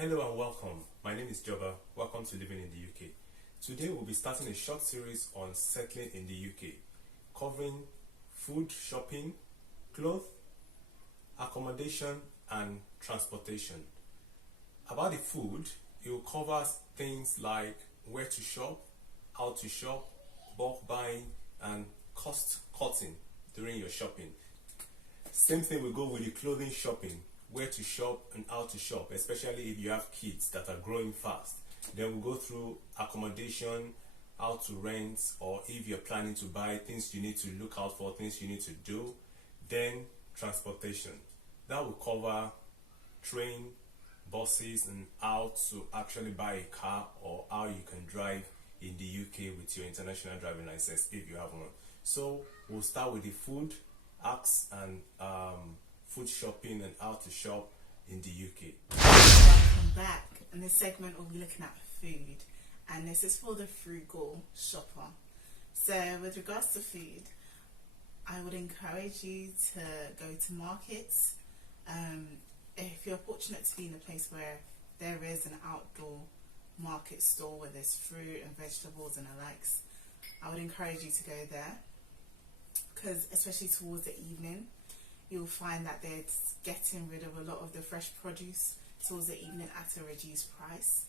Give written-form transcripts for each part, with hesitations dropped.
Hello and welcome. My name is Joba. Welcome to Living in the UK. Today we'll be starting a short series on settling in the UK, covering food, shopping, clothes, accommodation and transportation. About the food, it will cover things like where to shop, how to shop, bulk buying and cost cutting during your shopping. Same thing will go with the clothing shopping, where to shop and how to shop, especially if you have kids that are growing fast. Then we'll go through accommodation, how to rent, or if you're planning to buy, things you need to look out for, things you need to do. Then transportation. That will cover train, buses, and how to actually buy a car or how you can drive in the UK with your international driving license if you have one. So we'll start with the food, acts and food shopping and how to shop in the UK. Welcome back. In this segment we'll be looking at food, and this is for the frugal shopper. So with regards to food, I would encourage you to go to markets. If you're fortunate to be in a place where there is an outdoor market store where there's fruit and vegetables and the likes, I would encourage you to go there, because especially towards the evening you'll find that they're getting rid of a lot of the fresh produce towards the evening at a reduced price.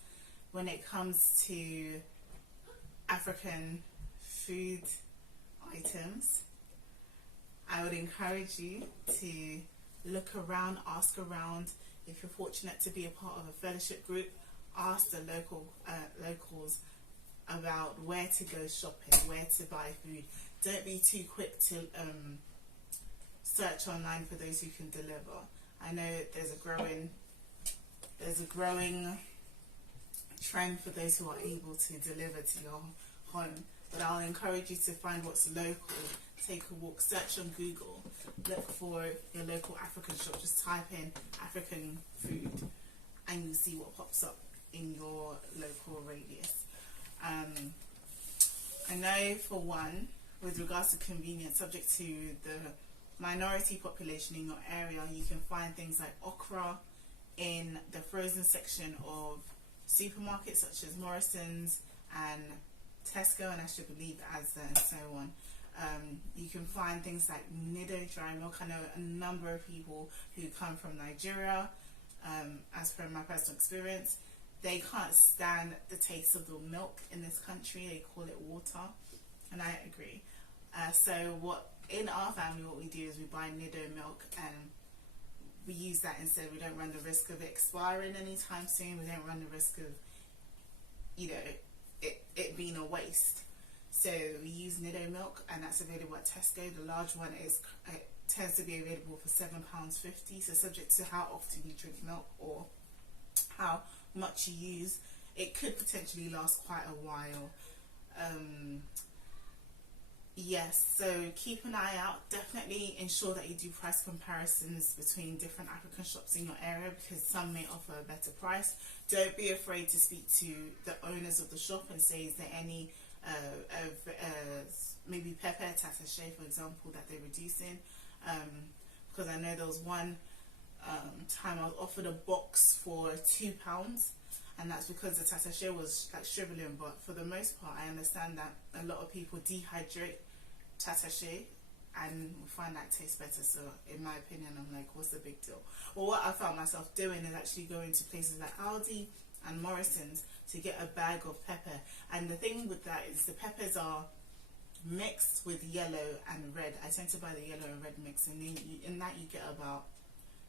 When it comes to African food items, I would encourage you to look around, ask around. If you're fortunate to be a part of a fellowship group, ask the locals about where to go shopping, where to buy food. Don't be too quick to search online for those who can deliver. I know there's a growing trend for those who are able to deliver to your home, but I'll encourage you to find what's local. Take a walk, search on Google, look for your local African shop, just type in African food and you'll see what pops up in your local radius. I know for one, with regards to convenience, subject to the minority population in your area, you can find things like okra in the frozen section of supermarkets such as Morrison's and Tesco, and I should believe Asda and so on. You can find things like Nido dry milk. I know a number of people who come from Nigeria, as per my personal experience, they can't stand the taste of the milk in this country. They call it water, and I agree. So in our family, what we do is we buy Nido milk and we use that instead. We don't run the risk of it expiring anytime soon. We don't run the risk of, it being a waste. So we use Nido milk, and that's available at Tesco. The large one tends to be available for £7.50. So subject to how often you drink milk or how much you use, it could potentially last quite a while. Yes, so keep an eye out. Definitely ensure that you do price comparisons between different African shops in your area, because some may offer a better price. Don't be afraid to speak to the owners of the shop and say, is there any maybe pepper attaché, for example, that they're reducing? Because I know there was one time I was offered a box for £2, and that's because the attaché was like shriveling. But for the most part, I understand that a lot of people dehydrate attaché and find that tastes better. So in my opinion, I'm like, what's the big deal? Well, what I found myself doing is actually going to places like Aldi and Morrison's to get a bag of pepper. And the thing with that is the peppers are mixed with yellow and red. I tend to buy the yellow and red mix, and then in that you get about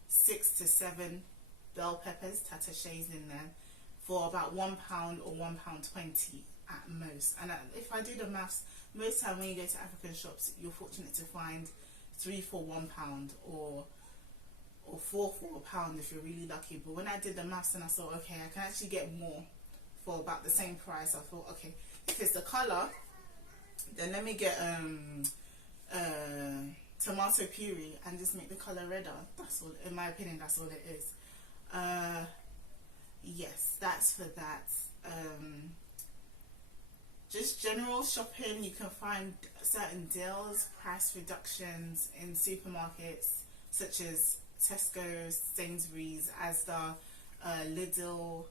6 to 7 bell peppers, attachés in there, for about £1 or £1.20 at most. And if I do the maths, most time when you go to African shops, you're fortunate to find 3 for £1 or 4 for £1 if you're really lucky. But when I did the maths and I thought, okay, I can actually get more for about the same price, I thought, okay, if it's the colour, then let me get tomato puree and just make the colour redder. That's all, in my opinion, that's all it is. Yes, that's for that. Just general shopping, you can find certain deals, price reductions in supermarkets such as Tesco, Sainsbury's, Asda, Lidl,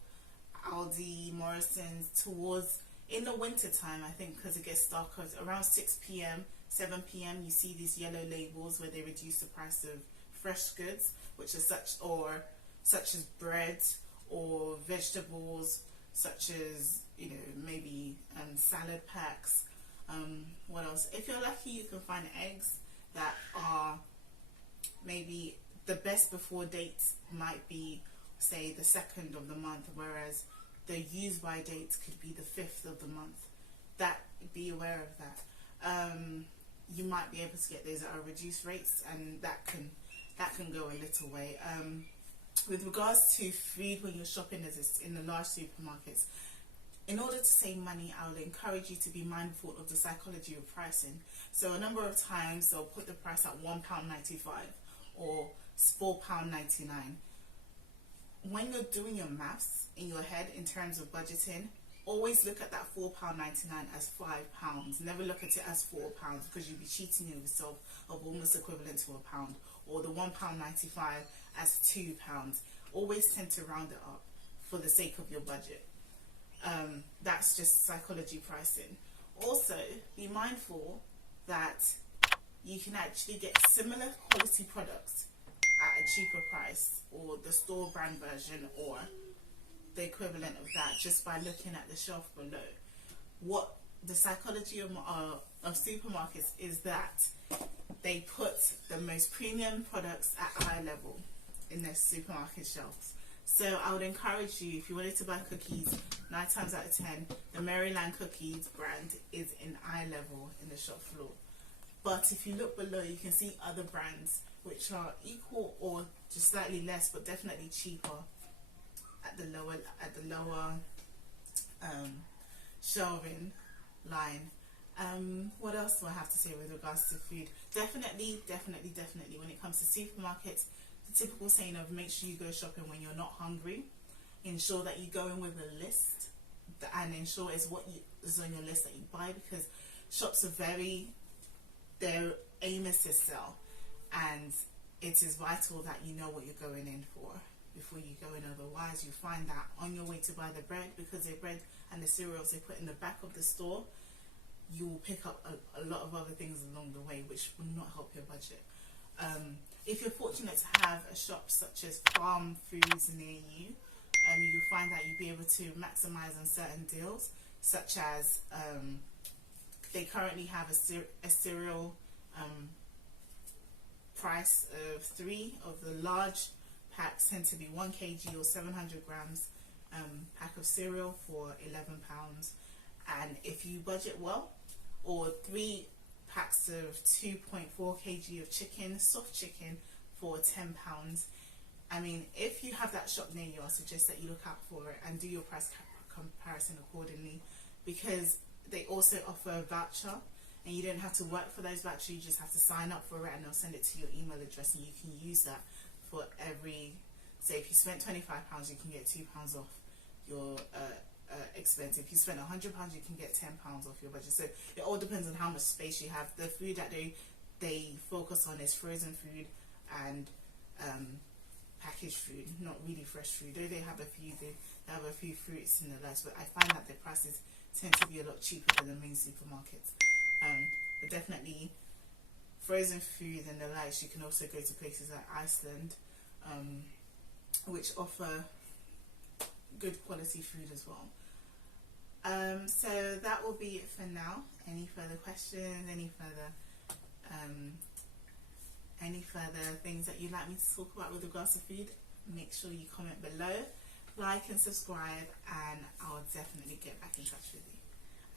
Aldi, Morrison's towards in the winter time. I think because it gets darker around 6 p.m., 7 p.m. You see these yellow labels where they reduce the price of fresh goods, which is such as bread or vegetables, such as maybe salad packs. What else? If you're lucky, you can find eggs that are maybe the best before date might be, say, the 2nd of the month, whereas the use by date could be the 5th of the month. Be aware of that. You might be able to get those at a reduced rates, and that can go a little way. With regards to food, when you're shopping in the large supermarkets, in order to save money, I would encourage you to be mindful of the psychology of pricing. So a number of times they'll put the price at £1.95 or £4.99. When you're doing your maths in your head in terms of budgeting, always look at that £4.99 as £5. Never look at it as £4, because you'll be cheating yourself of almost equivalent to £1, or the £1.95 as £2. Always tend to round it up for the sake of your budget. That's just psychology pricing. Also, be mindful that you can actually get similar quality products at a cheaper price, or the store brand version, or the equivalent of that, just by looking at the shelf below. What the psychology of supermarkets is that they put the most premium products at eye level in their supermarket shelves. So I would encourage you, if you wanted to buy cookies, 9 times out of 10, the Maryland Cookies brand is in eye level in the shop floor. But if you look below, you can see other brands which are equal or just slightly less, but definitely cheaper at the lower shelving line. What else do I have to say with regards to food? Definitely, when it comes to supermarkets, the typical saying of make sure you go shopping when you're not hungry. Ensure that you go in with a list, and ensure it's what is on your list that you buy, because shops are their aim is to sell, and it is vital that you know what you're going in for before you go in. Otherwise, you find that on your way to buy the bread, because the bread and the cereals they put in the back of the store, you will pick up a lot of other things along the way, which will not help your budget. If you're fortunate to have a shop such as Farm Foods near you, you'll find that you'll be able to maximize on certain deals, such as they currently have a cereal price of 3 of the large packs, tend to be 1 kg or 700 grams pack of cereal for £11. And if you budget well, or 3 packs of 2.4 kg of chicken, soft chicken, for £10. I mean, if you have that shop near you, I suggest that you look out for it and do your price comparison accordingly, because they also offer a voucher, and you don't have to work for those vouchers. You just have to sign up for it, and they'll send it to your email address, and you can use that for every, say if you spent £25, you can get £2 off your expense. If you spend £100, you can get £10 off your budget. So it all depends on how much space you have. The food that they focus on is frozen food and packaged food, not really fresh food. Though they have a few fruits and the likes, but I find that their prices tend to be a lot cheaper than the main supermarkets. But definitely frozen food and the likes, you can also go to places like Iceland, which offer good quality food as well. So that will be it for now. Any further questions, any further things that you'd like me to talk about with regards to food, make sure you comment below, like and subscribe, and I'll definitely get back in touch with you.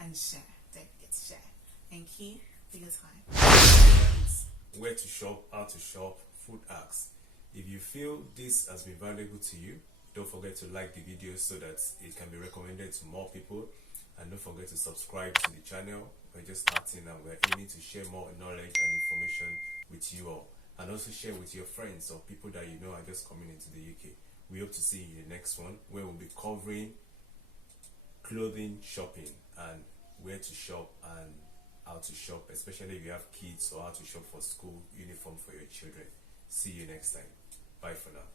And share, don't forget to share. Thank you for your time. Where to shop, how to shop, food hacks. If you feel this has been valuable to you, don't forget to like the video so that it can be recommended to more people, and don't forget to subscribe to the channel. We're just starting and we're aiming to share more knowledge and information with you all, and also share with your friends or people that you know are just coming into the UK. We hope to see you in the next one, where we'll be covering clothing shopping and where to shop and how to shop, especially if you have kids, or how to shop for school uniform for your children. See you next time. Bye for now.